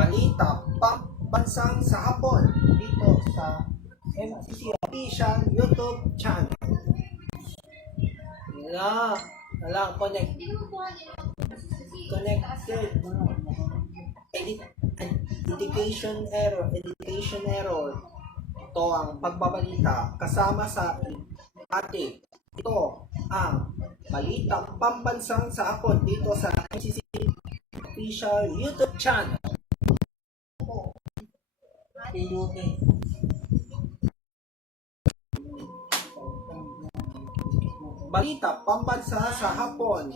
balita pambansang sa Hapon dito sa MCC official YouTube channel. Wala connected. Education error. Ito ang pagbabalita kasama sa ating. Ito ang balita pambansang sa Hapon dito sa MCC official YouTube channel. Balita pambansa sa Hapon.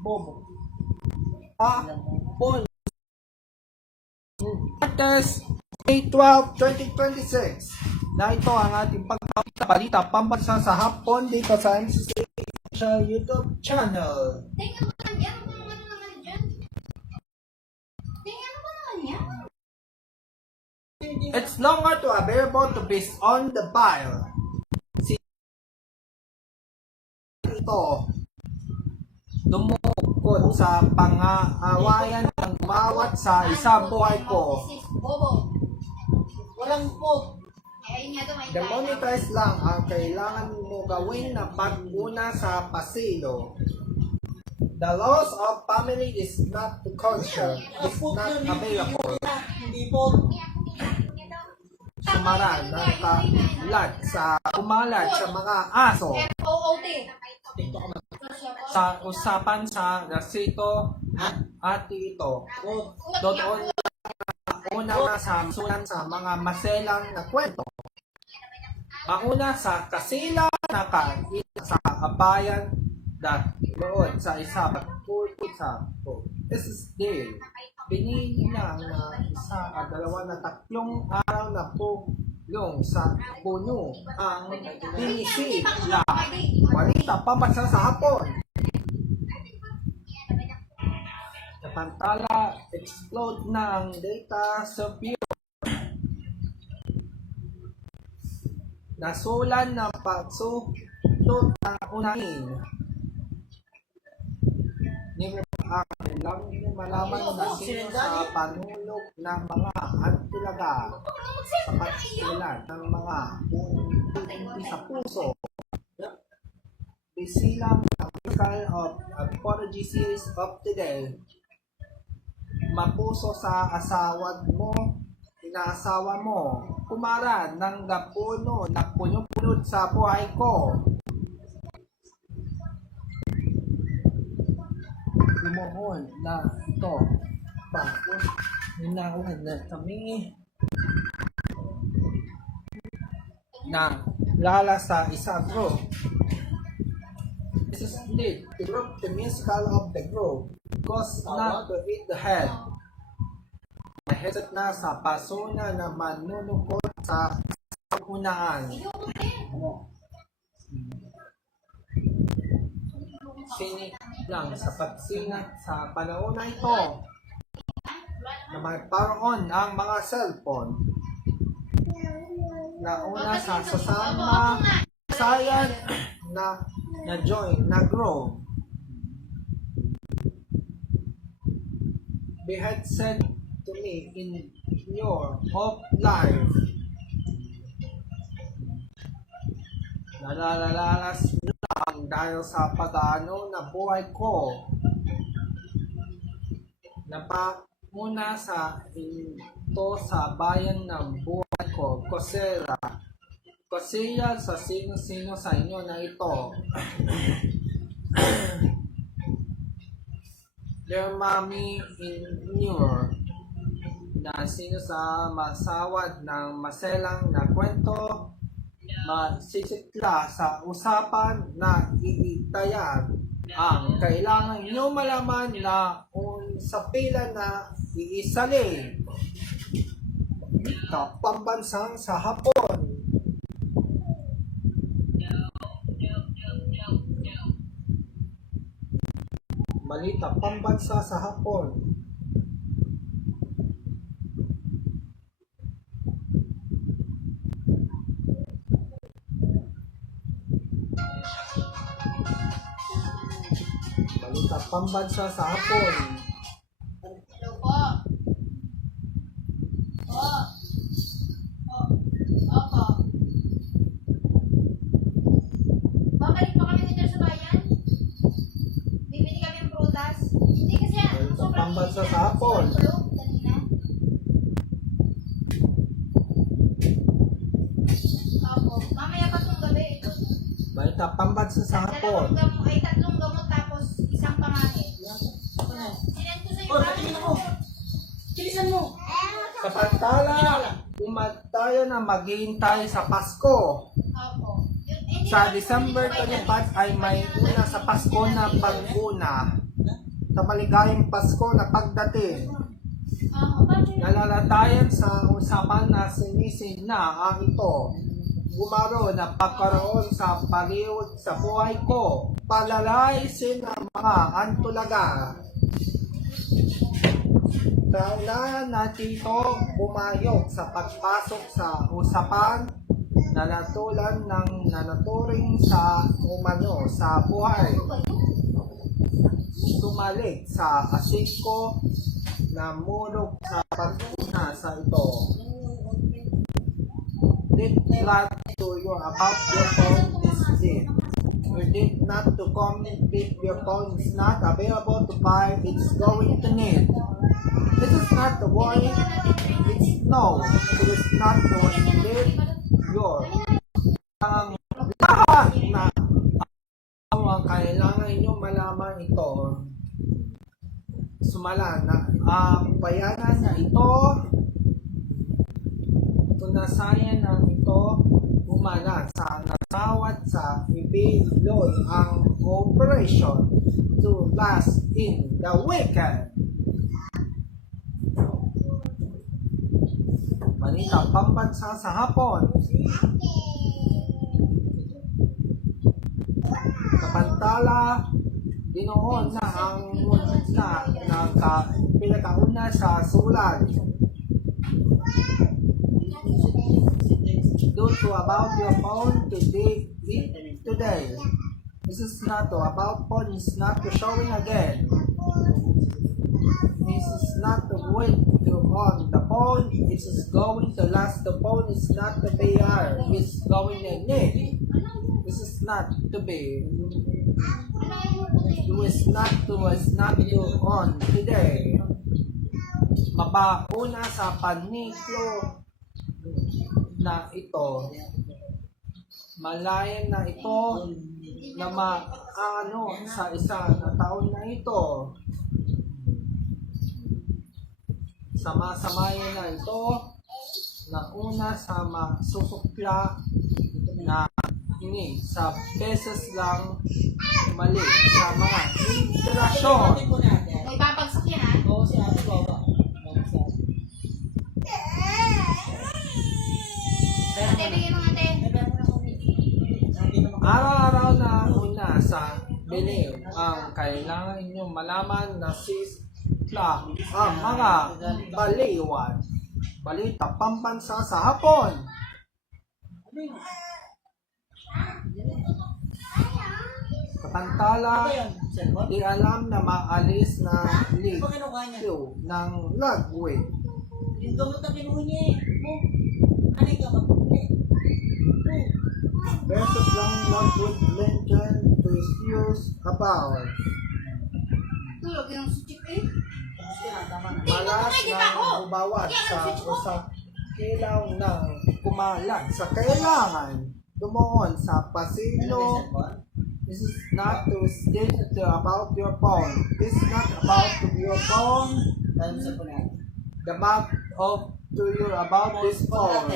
Bobo. Hapon. Martes, May 12, 2026. Na ito ang ating balita pambansa sa Hapon dito sa MCC official YouTube channel. It's longer to available to based on the file. Ito dumukot sa pang-aawayan ng umawat sa isang buhay ko. Walang po. Demonetize lang ang kailangan mo gawin na pag-una sa pasilo. The loss of family is not the culture. It's not available. Hindi po. Sumaran ng kumalat sa mga aso. Sa usapan sa Rasito at ito. Doon una na sa sunan sa mga maselang na kwento. Mauna sa kasila na sa abayan doon sa isa This is Dale. Binilang na isa at dalawa na tatlong araw na pulong sa puno ang binisila. Balita pambansa sa Hapon. Napantala, explode ng data sa nasulan ng pagsutot na unahin. Lang malaman na sino sa panulog ng mga antilaga sa pagsilan ng mga punti sa puso. Bisilang Musical of Apology Series of Today. Mapuso sa inaasawa mo, kumaran ng gapuno na punod sa buhay ko. Lumuhon na ito. Tapos, ninakuhan na kami na lala sa isa group. This is lead to group the musical of the group. Cause not to eat the head. Naheadset na sa pasuna na manunukot sa unaan. Sinik lang sa pagsinat sa panahon na ito na magparoon ang mga cellphone. Nauna sa sasama sayan na join, na grow. They had said to me in your of life. Nalalalas lang dahil sa pag-ano na buhay ko. Napamuna sa ito sa bayan ng buhay ko, Kosera. Kosera sa sino-sino sa inyo na ito. Their mommy in your na sino sa masawad ng maselang na kwento masisikla sa usapan na iitayan ang kailangan nyo malaman na sa pila na iisali pambansang sa Hapon. Balita pambansa sa Hapon. pambansa sa hapon. Hello po. Po. Opo. Babalik pa kami dito sa bayan? Bibili kami ng prutas? Hindi kasi sobrang Pambansa init sa na. hapon. Tulog kanina. Opo. Mamaya pa itong gabi. Balita pambansa sa hapon. Tatlong gamot tapos isang pangakit. Sinend ko sa iyo. Tingnan mo. Kilisan mo. Kapantala, tayo na maghihintay sa Pasko. Opo. Sa December 25 ay may una sa Pasko na pag-una. Sa maligayang Pasko na pagdating. Nalalatayan sa usapan na sinisid na ang ito. Gumaro na pagkaroon sa paliwag sa buhay ko. Palalaisin ang mga antulaga. Kailangan natin ito bumayog sa pagpasok sa usapan na natulan ng nanaturing sa umano sa buhay. Sumalik sa asiko na mulog sa paguna sa ito. Did not to you about your phone this did. You did not to comment if your phone is not available to buy, it's going to need. This is not the worry, it's no. It is not going to live your. Ang lahat na ang kailangan inyong malaman ito. Sumala na ang bayanan na ito. Tunasayan na ito umala sa nasawat sa ibilod ang operation to last in the weekend. Balita pambansa sa hapon. Kapantala, dinoon na ang na pinakauna sa sulat. Do to about your phone today. This is not to about phone, it's not to showing again. This is not to wait to on the phone, it is going to last. The phone is not to be here, it's going to need. This is not to be. It is not to on today. Mabauna sa paniklo na ito, malayan na ito na maano sa isa na taon na ito. Sama-samayan na ito na una sa masusukla na ini sa pesos lang mali sa mga inflasyon. May babagsak yan ha? Oo, si Ate Baba. Ate, bigyan mo ate. Araw-araw na una sa believe ang kailangan inyong malaman na sisla ang mga baliwan. Balita pambansa sa hapon. Kapantala, di alam na maalis na liw ng lagwit. Yung gamot na pinuhingi mo. Ano yung gamot mo? Versus lang lagwit mention to excuse about. Tulog yung suchik eh. Malas na bumawat sa usap kilaw ng kumalag sa kailangan dumoon sa pasino. This is not to state about your phone. This is not about your phone. The back of to you about this phone.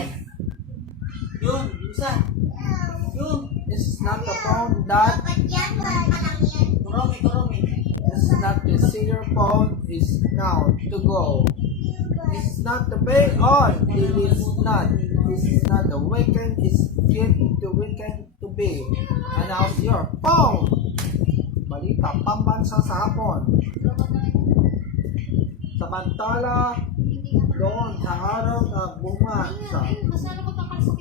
Yun, isa. Yun. This is not the phone that. Kuromi. This is not the senior phone. Is now to go. This is not the pay on. It is not. This is not the weekend. It's getting the weekend to be. Announce your phone. Balita pambansa sa hapon. Samantala, doon sa araw na bumasa.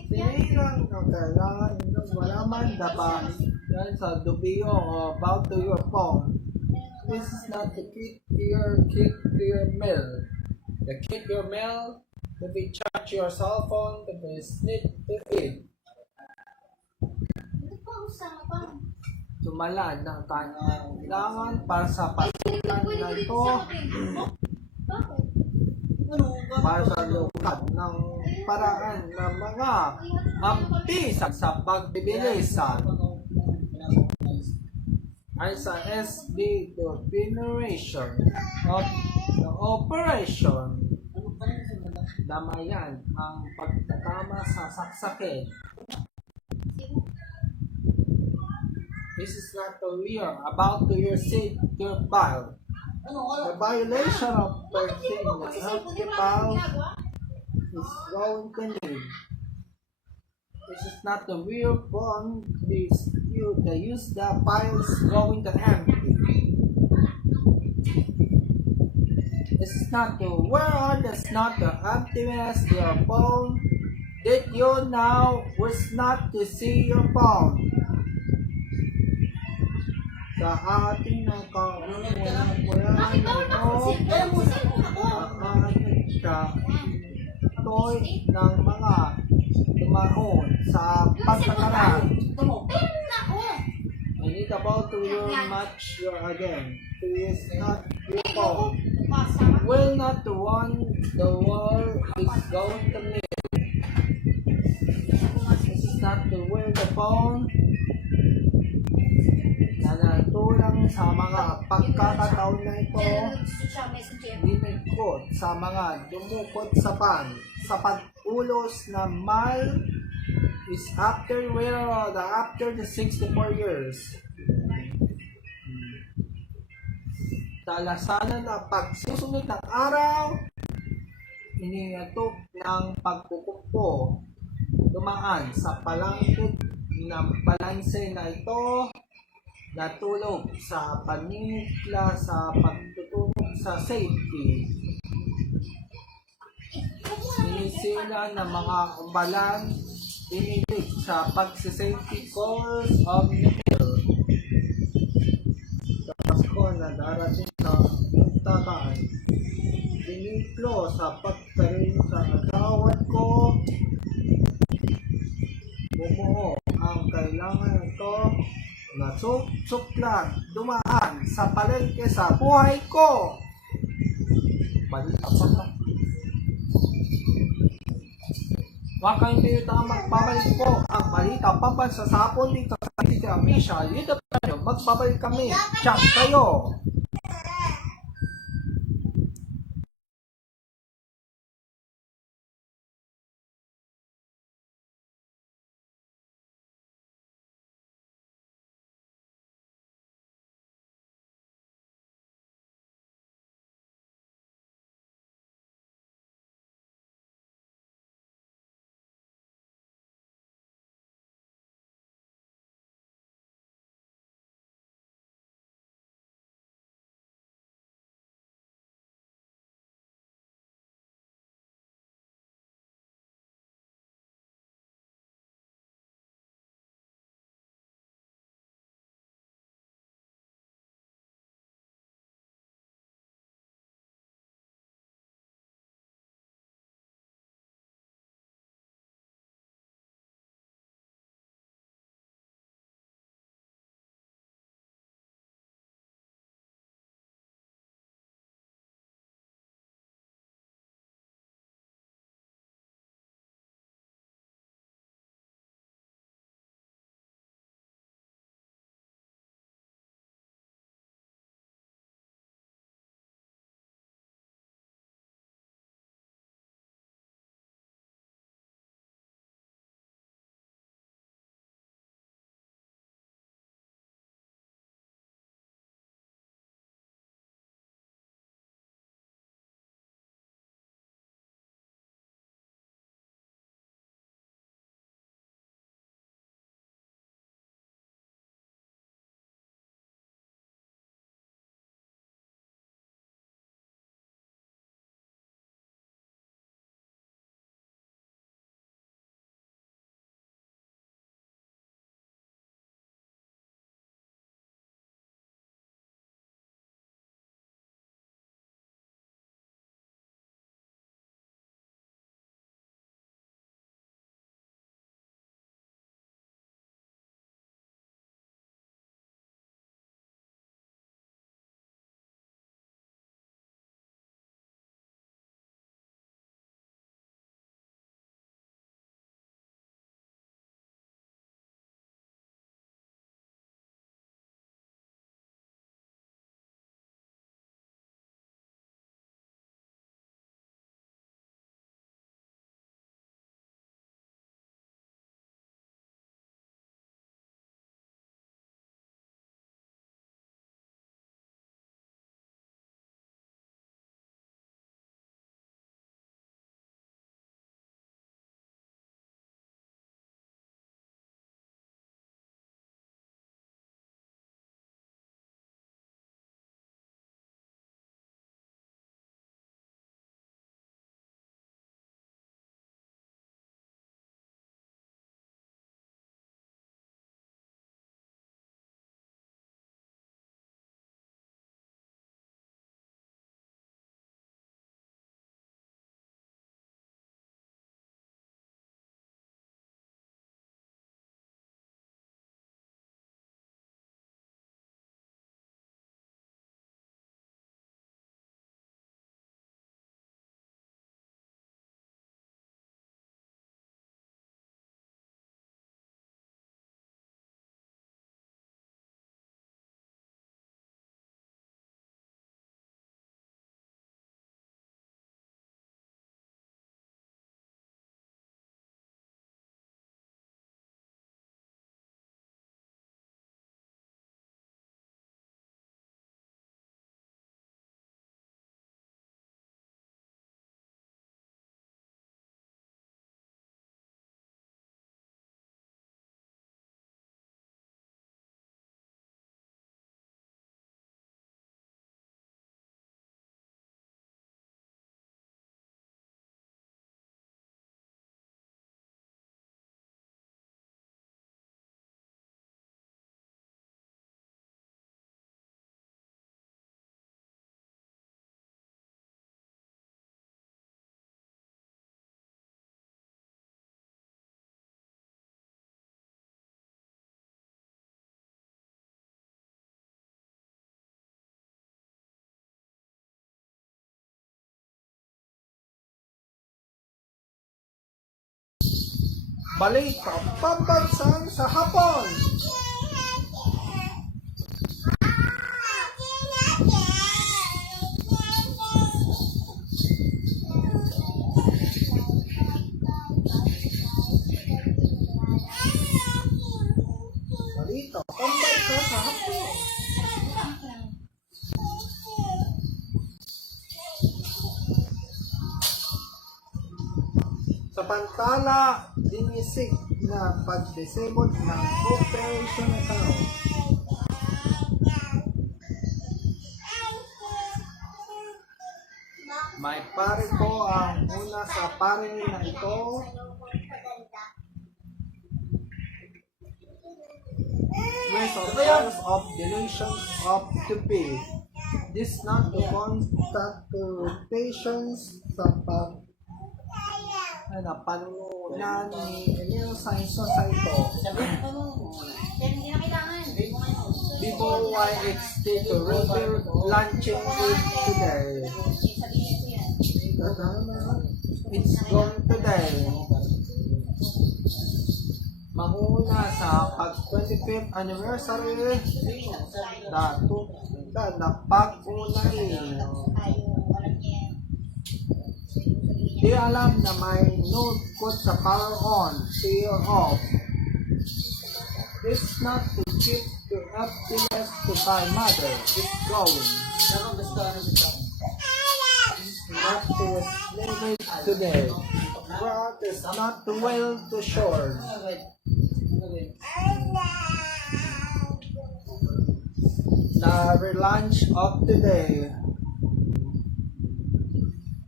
Tinirang na kailangan inyong malaman dapat yan sa dubiyo o about to your phone. This is not to keep your mail. The keep your mail, to be charge your cell phone, to be snip to feed. Hindi pa usama pa. Tumalan ng kailangan para sa pasukan Pwede na ko dito ito, sa akin. Bakit? Ano? para sa lukat ng paraan ng mga ampisan sa pagbibilisan ay sa SB to generation of the operation. Damayan ang pagtatama sa saksakin. This is not to wear about to your seat, your file. The violation of person na file is going to need. This is not the wear phone. This you the use the file is going to empty. This is not the where that's not the emptiness your phone. Did you now was not to see your phone? Sa ating Bakit bawal na ako? Cellphone ako. toy ng mga tumaon sa pagtataran. Meron na ako. I need about to your match your again. To is not your Ay, ako. phone. Kasama. Will not the one the world is going to need. This is not the will the phone. Na natulang sa mga pagkakataon na ito. Social messenger. Dinikot sa mga dumukot sa sa pag-ulos na mal is after the 64 years. Talasanan na pagsusunod ng araw, iniyatok ng pagkukupo, dumaan sa palangkit ng balanse na ito, natulog sa paninitla sa pagtutunog sa safety. Sinisila ng mga umbalan, dinilig sa pagsisafety course of nickel. Tapos ko na darating na takaan. Diniklo sa pagkarin sa agawad ko. Bumuo ang kailangan ito na suklan, dumaan sa palengke sa buhay ko. Balita pa ba? Baka hindi ito ang magbabalik po ang balita pambansa sa hapon dito sa City Official. Dito tayo, magbabalik kami. Chat kayo! Balita pambansang sa hapon. Balita pambansang sa hapon. Sa pantala, dinisik na pagdisibot ng Operation Tao. May pare ko ang una sa pare na ito. With a source of delusions of the pig. This not the constatations sa panununan ni Emil Sainson sa ito. Hindi na kailangan. Before why it's to reveal launching it today. It's gone today. Mahuna sa pag-25th anniversary na pag-unahin. Di alam na may node code sa power on, power off. It's not to keep the emptiness to thy mother. It's going. Not to slave today. But it's not to well to shore. The relaunch of today.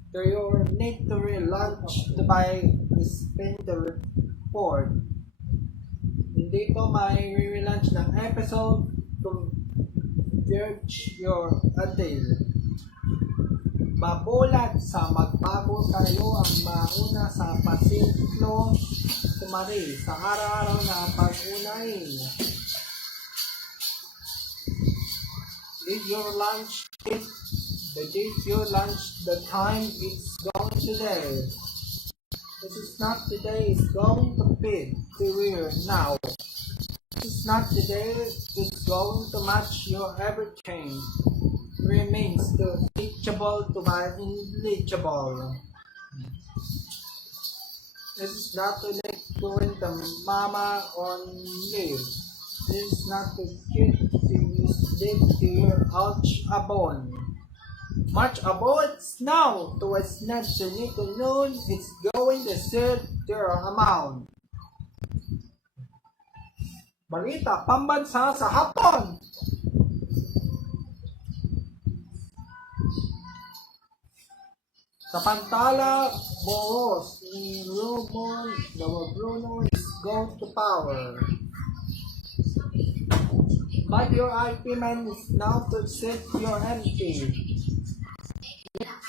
Do you need to relaunch by spin the report? Hindi ko may relaunch ng episode to purge your adil. Mabulat sa magbago tayo ang mauna sa pasiklo sumari sa araw-araw na pag-unahin. Did you launch it? Did you launch the time it's going today? This is not today, it's going to be career now. This is not today, it's going to match your every change. Remains to teachable to my ineligible. This is not to let go in the mama on leave. This is not to get to sleep to your ouch abon. March about now towards next to noon. It's going to serve their amount. Balita pambansa sa hapon. Sa pantala, Boros ni Rumon, Bruno is go to power. But your IP man is now to set your MP.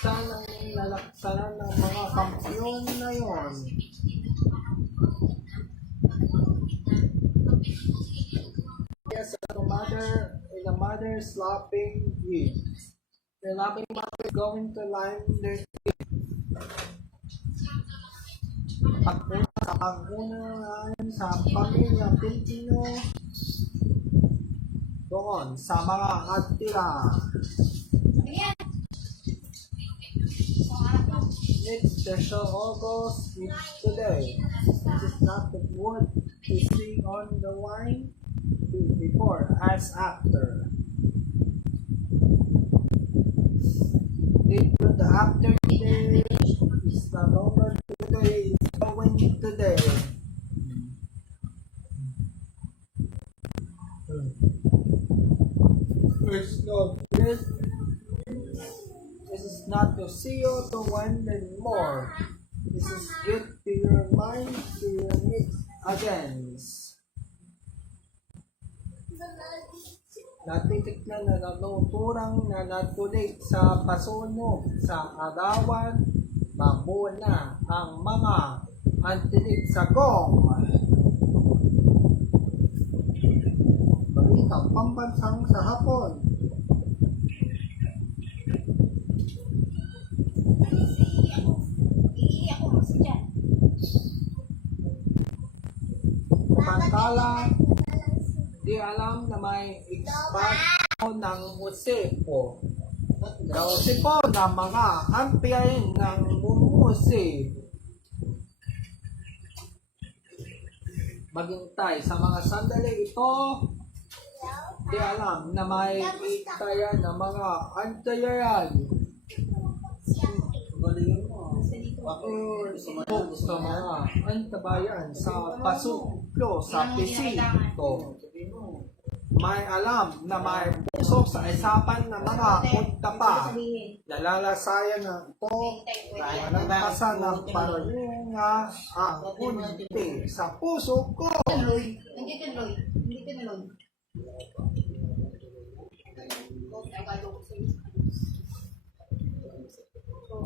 Sana ang lalaksanan ng mga kampiyon na yon. Yes, in a mother slapping you. The loving mother going to line their teeth. Pag-unahan sa pamilya Pilipino doon sa mga atira. It's special August is today. This is not the word to see on the wine before as after. The after today is no longer today, it's going today. It's not this. This is not to see you to one anymore. This is get to your mind to your meet against. Natitiklan na nanuturang na natulik sa pasunog sa agawan, mabuna ang mga antinik sa gong. Balitang pambansang sa hapon. Samantala, di alam na may ekspanso ng musiko. Ng musiko na mga ampiyain ng musik. Maghintay sa mga sandali ito, di alam na may itayan ng mga antayayan. Galing mo. Sa mga antabayan sa pasuklo sa pisito. May alam na may puso sa isapan ng mga untapa. Nalalasayan na ito, nalalasan ng parunga ang unti sa puso ko. Nandito na, Loy. Nandito na, Loy.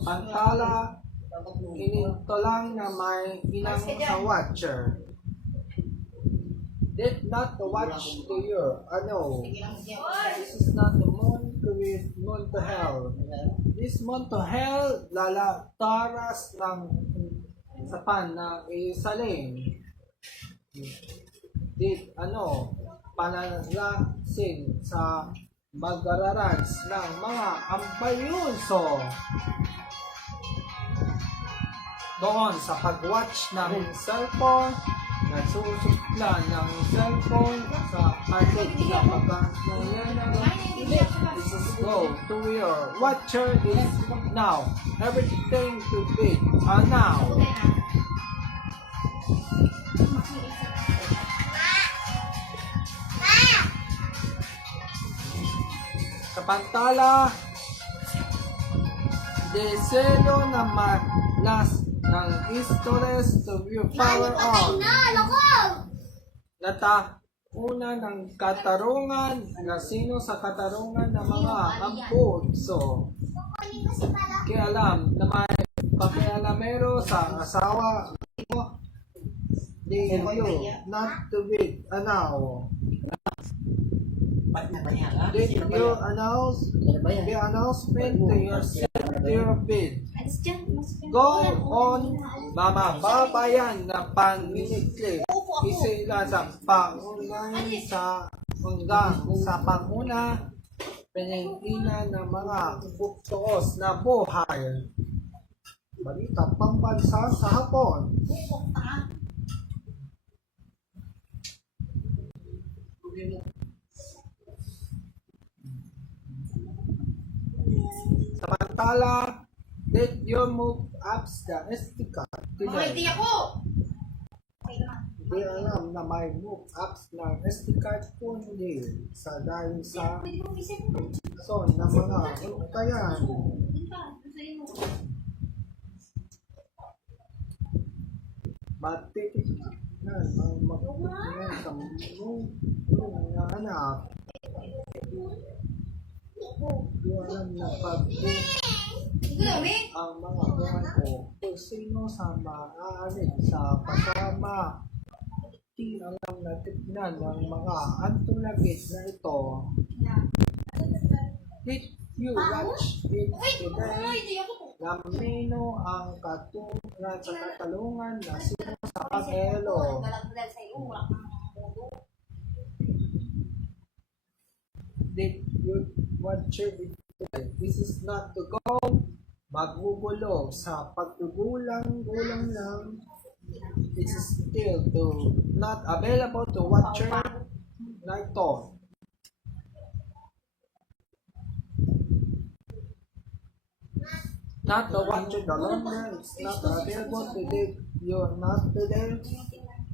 Pantala, ininto lang na may inang sa watcher. Did not to watch to your, this is not the moon with moon to hell. This moon to hell, lalataras ng sapan na isaling. Did, panalasin sa magararans ng mga ambayunso. Doon sa pag-watch ng cellphone, nagsusuklan ng cellphone sa ating sa This is go to your watcher is now. Everything to be now. Sa pantala, deselo na malas ng istores to view power on. Natauna ng katarungan na sino sa katarungan ng mga amputso. Kialam na may pakialamero sa asawa mo. They you not to be now. Did you announce the announcement to yourself, dear bid? Go on, mamababayan na paninikli. Isila sa pangunan sa hanggang sa panguna, pinangina ng mga buktoos na buhay. Balita pambansa sa hapon. Samantala, did you move up the estika Mga hindi today? ako! Di alam na may move up ng estika kundi sa dahil sa son ng mga utayan. Matitignan ang magpupunan sa mga anak. Di alam na ang mga buhay ko kung sino sa maaaring sa kasama. Di alam na tignan ng mga antulagit na ito. Did you watch it today? Lamino ang katungan sa katalungan na sino sa pag-elo. Did you watch it today? This is not to go magugulog sa pagtugulang-gulang lang. It is still not available to watcher na ito. Not to watcher the longer. It's not available today. You're not today.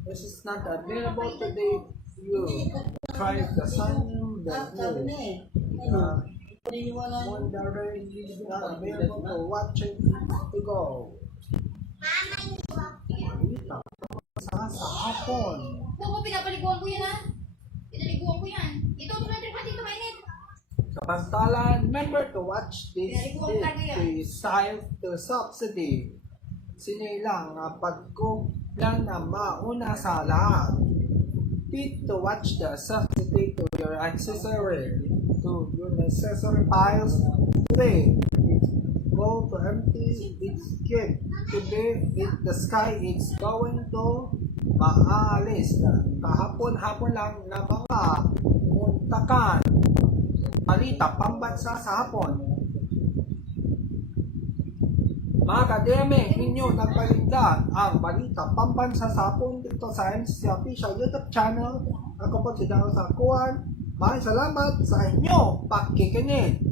This is not available today. You try the sun, the moon. Wondering is not available to watch it to go. Sa hapon. Huwag mo pinapaliguan ko yan, ha? Pinaliguan ko yan. Ito, tumatrin pa dito, mainit. Samantala, remember to watch this to save the subsidy. Sinilang na pagkulang na mauna sa lahat. Need to watch the subsidy to your accessory, to your necessary files today. Go to empty its kit. Today, the sky is going to maalis na kahapon-hapon lang na mga untakan balita pambansa sa hapon. Mga kademe, ninyo nagpalinda ang balita pambansa sa hapon dito sa MC Official YouTube channel. Ako po si Dano Sakuan. Maraming salamat sa inyo pakikinig.